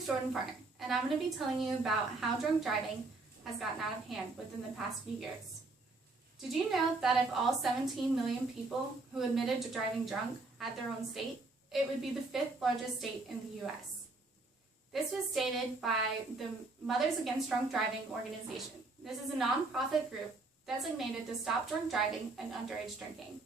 name's Jordan Farner, and I'm going to be telling you about how drunk driving has gotten out of hand within the past few years. Did you know that if all 17 million people who admitted to driving drunk had their own state, it would be the 5th largest state in the U.S.? This was stated by the Mothers Against Drunk Driving organization. This is a nonprofit group designated to stop drunk driving and underage drinking.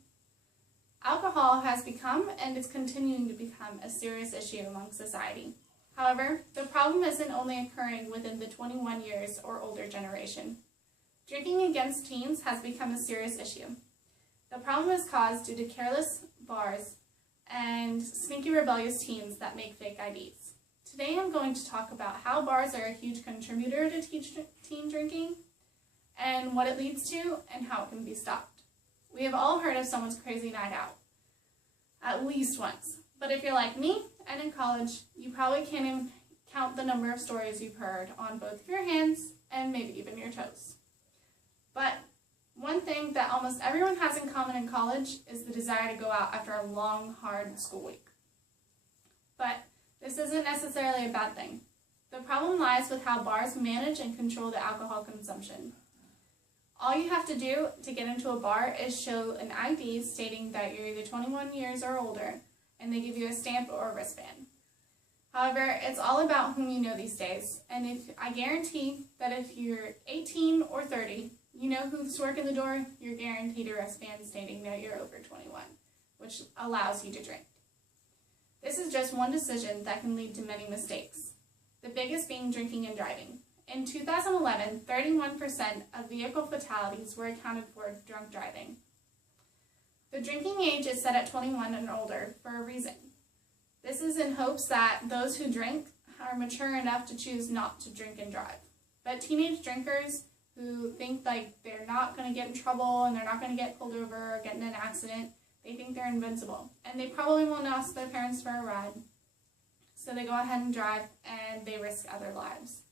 Alcohol has become, and is continuing to become, a serious issue among society. However, the problem isn't only occurring within the 21 years or older generation. Drinking against teens has become a serious issue. The problem is caused due to careless bars and sneaky rebellious teens that make fake IDs. Today I'm going to talk about how bars are a huge contributor to teen drinking and what it leads to and how it can be stopped. We have all heard of someone's crazy night out, at least once. But if you're like me and in college, you probably can't even count the number of stories you've heard on both your hands and maybe even your toes. But one thing that almost everyone has in common in college is the desire to go out after a long, hard school week. But this isn't necessarily a bad thing. The problem lies with how bars manage and control the alcohol consumption. All you have to do to get into a bar is show an ID stating that you're either 21 years or older, and they give you a stamp or a wristband. However, it's all about whom you know these days, and I guarantee that if you're 18 or 30, you know who's working the door, you're guaranteed a wristband stating that you're over 21, which allows you to drink. This is just one decision that can lead to many mistakes, the biggest being drinking and driving. In 2011, 31% of vehicle fatalities were accounted for drunk driving. The drinking age is set at 21 and older for a reason. This is in hopes that those who drink are mature enough to choose not to drink and drive. But teenage drinkers who think like they're not going to get in trouble and they're not going to get pulled over or get in an accident, they think they're invincible. And they probably won't ask their parents for a ride. So they go ahead and drive and they risk other lives.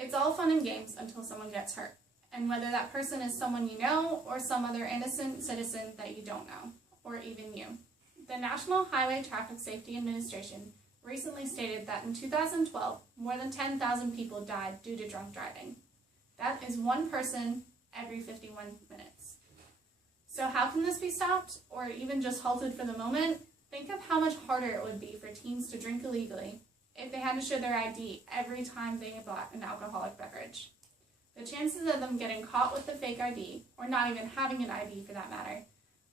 It's all fun and games until someone gets hurt, and whether that person is someone you know or some other innocent citizen that you don't know, or even you. The National Highway Traffic Safety Administration recently stated that in 2012, more than 10,000 people died due to drunk driving. That is one person every 51 minutes. So how can this be stopped, or even just halted for the moment? Think of how much harder it would be for teens to drink illegally if they had to show their ID every time they bought an alcoholic beverage. The chances of them getting caught with the fake ID, or not even having an ID for that matter,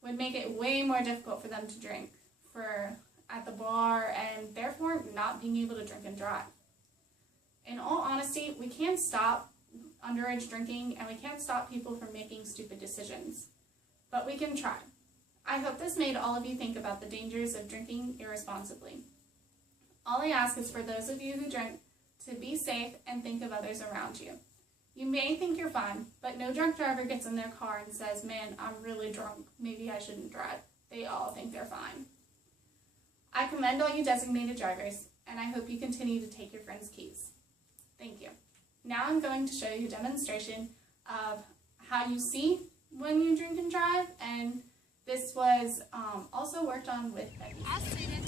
would make it way more difficult for them to drink at the bar and therefore not being able to drink and drive. In all honesty, we can't stop underage drinking and we can't stop people from making stupid decisions, but we can try. I hope this made all of you think about the dangers of drinking irresponsibly. All I ask is for those of you who drink to be safe and think of others around you. You may think you're fine, but no drunk driver gets in their car and says, "Man, I'm really drunk, maybe I shouldn't drive." They all think they're fine. I commend all you designated drivers, and I hope you continue to take your friends' keys. Thank you. Now I'm going to show you a demonstration of how you see when you drink and drive, and this was also worked on with Advocacy.